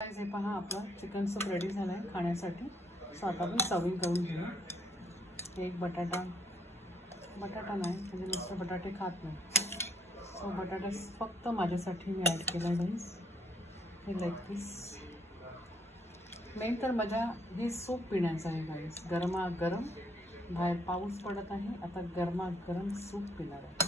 हे पहा आपलं चिकन सूप रेडी झालं आहे खाण्यासाठी. सो आता आपण सर्विंग करून घेऊया. एक बटाटा नाही म्हणजे मिस्टर बटाटे खात नाही, सो बटाटा फक्त माझ्यासाठी मी ॲड केला आहे गाईस. हे लेग पीस. मेन तर मजा हे सूप पिण्याचं आहे गाईस. गरमागरम, बाहेर पाऊस पडत आहे, आता गरमागरम सूप पिणार आहे.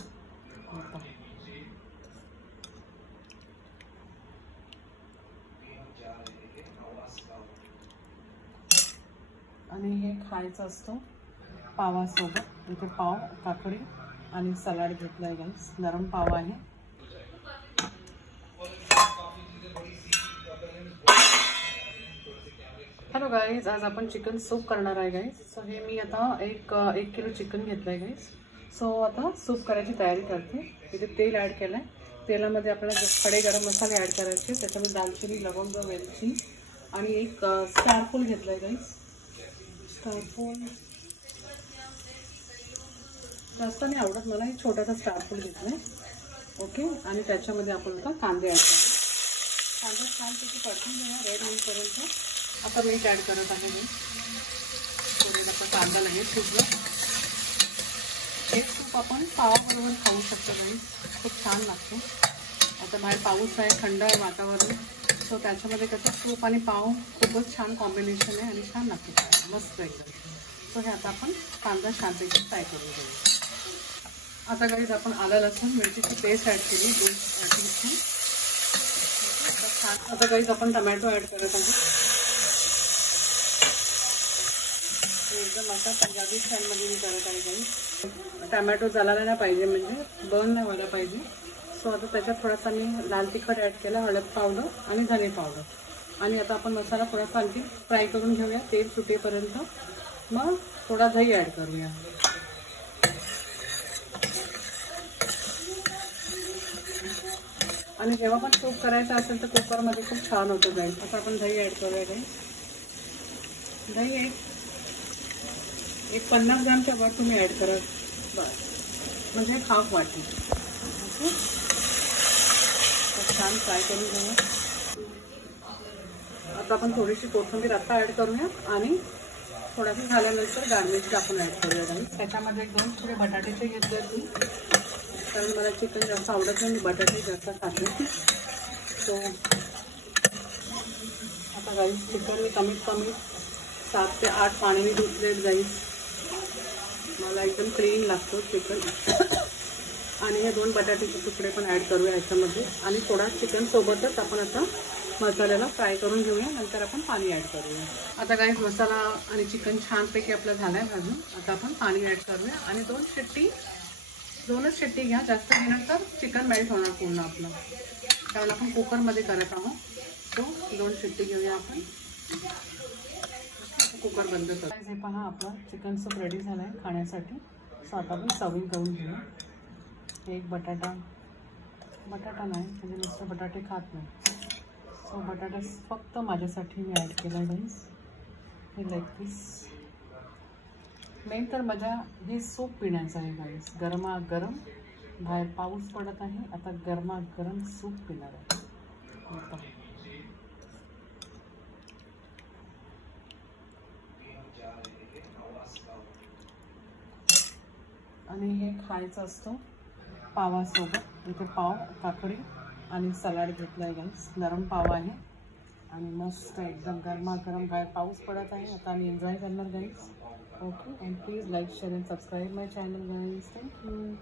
आणि हे खायचं असतं पावासोबत. इथे पाव, काकडी आणि सलाड घेतलं आहे गाईस. नरम पाव आहे. हॅलो गाईज, आज आपण चिकन सूप करणार आहे गाईज. सो हे मी आता एक किलो चिकन घेतलं आहे गाईज. सो आता सूप करायची तयारी करते. इथे तेल ॲड केलं आहे. तेलामध्ये आपल्याला खडे गरम मसाले ॲड करायचे. त्याच्यामध्ये दालचिनी, लवंग, वेलची आणि एक स्टारफूल घेतलं आहे गाईज. स्टारफूल जास्त नाही आवडत मला, एक छोटासा स्टारफूल घेतला आहे. ओके. आणि त्याच्यामध्ये आपण आता कांदे ॲड करू. कांदे छानपैकी परतून घेऊया रेड होईपर्यंत. आता मीठ ॲड करत आहे मी. थोडं आपण कांदा नाही शिजलं. हे सूप आपण पावाबरोबर खाऊ शकतो गाईज. खूप छान लागतो. आता बाहेर पाऊस आहे, थंड आहे वातावरण, सो त्याच्यामध्ये कसं सूप आणि पाव खूपच छान कॉम्बिनेशन आहे आणि छान लागते खायला, मस्त एकदम. सो हे आता आपण कांदा छानपैकी फ्राय करून घेऊ. आता गाईज आपण आलं लसूण मिरचीची पेस्ट ॲड केली 2 टीस्पून. आता गाईज आपण टमॅटो ॲड करत आहोत. एकदम असा पंजाबी स्टाईलमध्ये मी करत आहे गाईज. टमॅटो जळायला नाही पाहिजे, म्हणजे बर्न नाही व्हायला पाहिजे. सो आता त्याच्यात थोडासा मी लाल तिखट ॲड केला, हळद पावडर आणि धने पावडर. आणि आता आपण मसाला थोडासा आणखी फ्राय करून घेऊया तेल सुटेपर्यंत. मग थोडा दही ॲड करूया. आणि जेव्हा पण सूप करायचं असेल तर कुकरमध्ये खूप छान होतं गाईज. आता आपण दही ॲड करूया गाईज. दही एक 50 ग्रामच्या वर तुम्ही ॲड करा बस, म्हणजे हाफ वाटी. छान फ्राय करून घेऊया. आता आपण थोडीशी कोथिंबीर आता ॲड करूया आणि थोडासा झाल्यानंतर गार्निश आपण ॲड करूया गाईज. त्याच्यामध्ये 2 थोडे बटाट्याचे घेतले मी, कारण मला चिकन जास्त आवडत नाही, मी बटाटे जास्त खाते. सो आता गाईज चिकन मी कमीत कमी 7 ते 8 पाण्याने धुतले गाईज. मला एकदम क्लीन लागतो चिकन. आणि हे 2 बटाट्याचे तुकडे पण ॲड करूया याच्यामध्ये. आणि थोडा चिकन सोबतच आपण आता मसाल्याला फ्राय करून घेऊया, नंतर आपण पाणी ॲड करूया. आता गाईज मसाला आणि चिकन छानपैकी आपलं झालं आहे भाजून. आता आपण पाणी ॲड करूया आणि 2च शिट्टी घ्या, जास्त घेण्यानंतर चिकन मेल्ट होणार पूर्ण आपलं, कारण आपण कुकरमध्ये करत आहोत. तो 2 शिट्टी घेऊया आपण. कुकर बंद करू. हे पहा आपलं चिकन सूप रेडी झालं आहे खाण्यासाठी. सो आता आपण सर्विंग करून घेऊया. एक बटाटा नाही म्हणजे मिस्टर बटाटे खात नाही, सो बटाटा फक्त माझ्यासाठी मी ॲड केला आहे गाईस. हे लेग पीस. मेन तर मजा हे सूप पिण्याचं आहे गाईस. गरमागरम, बाहेर पाऊस पडत आहे, आता गरमागरम सूप पिणार आहे. आणि हे खायचं असतं पावासोबत. इथे पाव, काकडी आणि सलाड घेतलं आहे गाईस. नरम पाव आहे आणि मस्त एकदम गरमागरम. बाहेर पाऊस पडत आहे, आता आम्ही एन्जॉय करणार guys. Okay. And please like, share and subscribe my channel guys. Thank you.